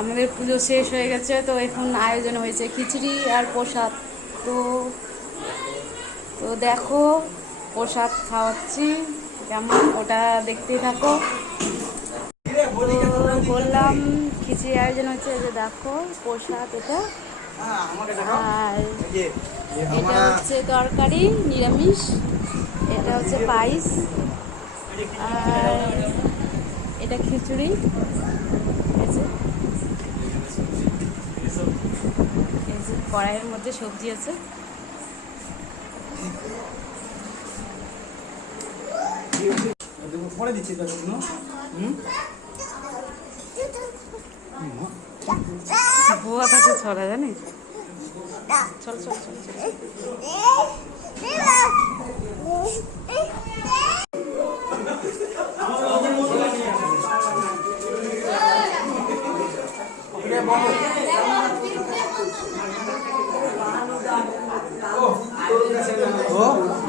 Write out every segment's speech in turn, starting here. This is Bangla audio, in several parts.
আমাদের পুজো শেষ হয়ে গেছে, তো এখন আয়োজন হয়েছে খিচুড়ি আর প্রসাদ। তো তো দেখো প্রসাদ খাওয়াচ্ছি কেমন, ওটা দেখতেই থাকো। তো বললাম খিচুড়ি আয়োজন হচ্ছে, যে দেখো প্রসাদ এটা, আর এটা হচ্ছে তরকারি নিরামিষ, এটা হচ্ছে পায়েস, আর এটা খিচুড়ি। এই যে কড়াইয়ের মধ্যে সবজি আছে। পরে দিচ্ছি তো বুয়া কাছে ছড়া জানিস, চল চল চল চল।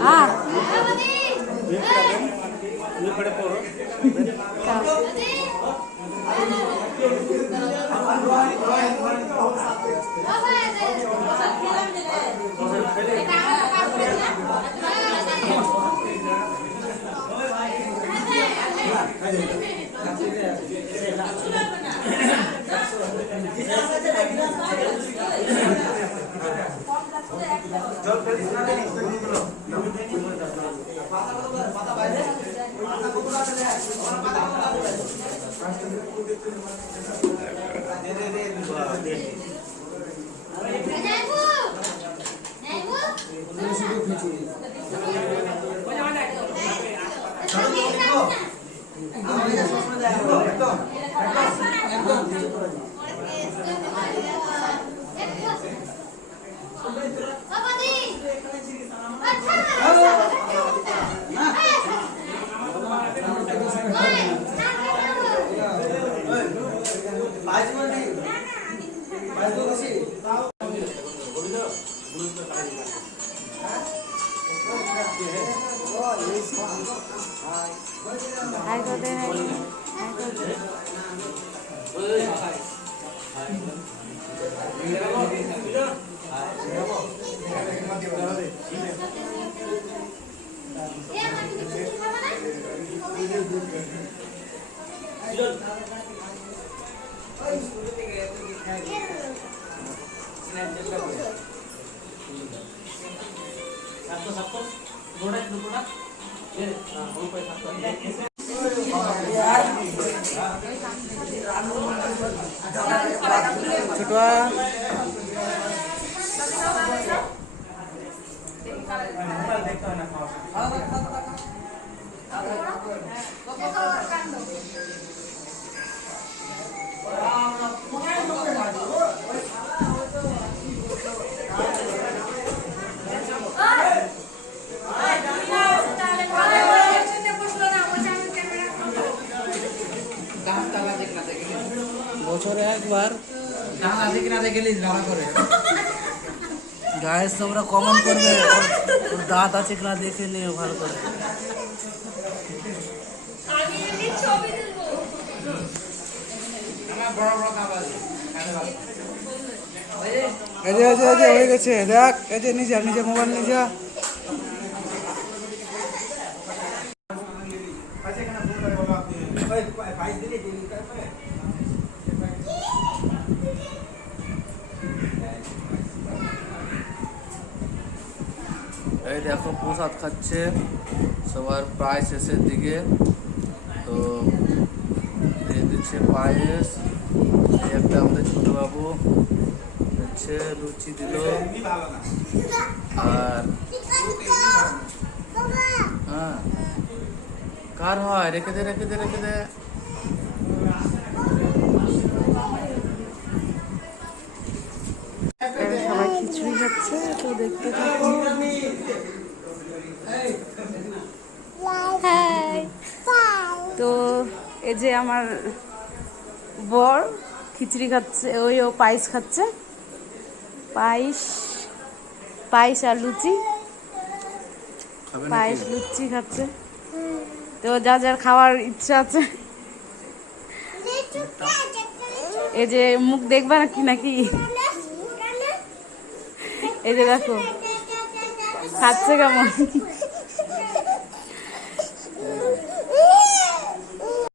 হ্যাঁ হাই করতে ছোটুয়া বছরে একবার গায়ে তোমরা কমেন্ট করবে ওর দাঁত আছে কিনা দেখে নিও ভালো করে। এই যে হয়ে গেছে, দেখ এই যে নিজে মোবাইল নিজে এই দেখো প্রসাদ খাচ্ছে সবার প্রায় শেষের দিকে। তো দিয়ে দিচ্ছে পায়েস, একটা আমাদের ছোটবাবু হচ্ছে লুচি দিল, আর হ্যাঁ কার হয় রেখে দে সবাই খিচুড়ি খাচ্ছে, তো দেখতে থাকো। তো এই যে আমার বর খিচুড়ি খাচ্ছে, ও পায়েস খাচ্ছে, পায়েস আর লুচি, পায়েস লুচি খাচ্ছে। তো যার যার খাওয়ার ইচ্ছা আছে এই যে মুখ দেখবা নাকি নাকি এই যে দেখো খাচ্ছে কেমন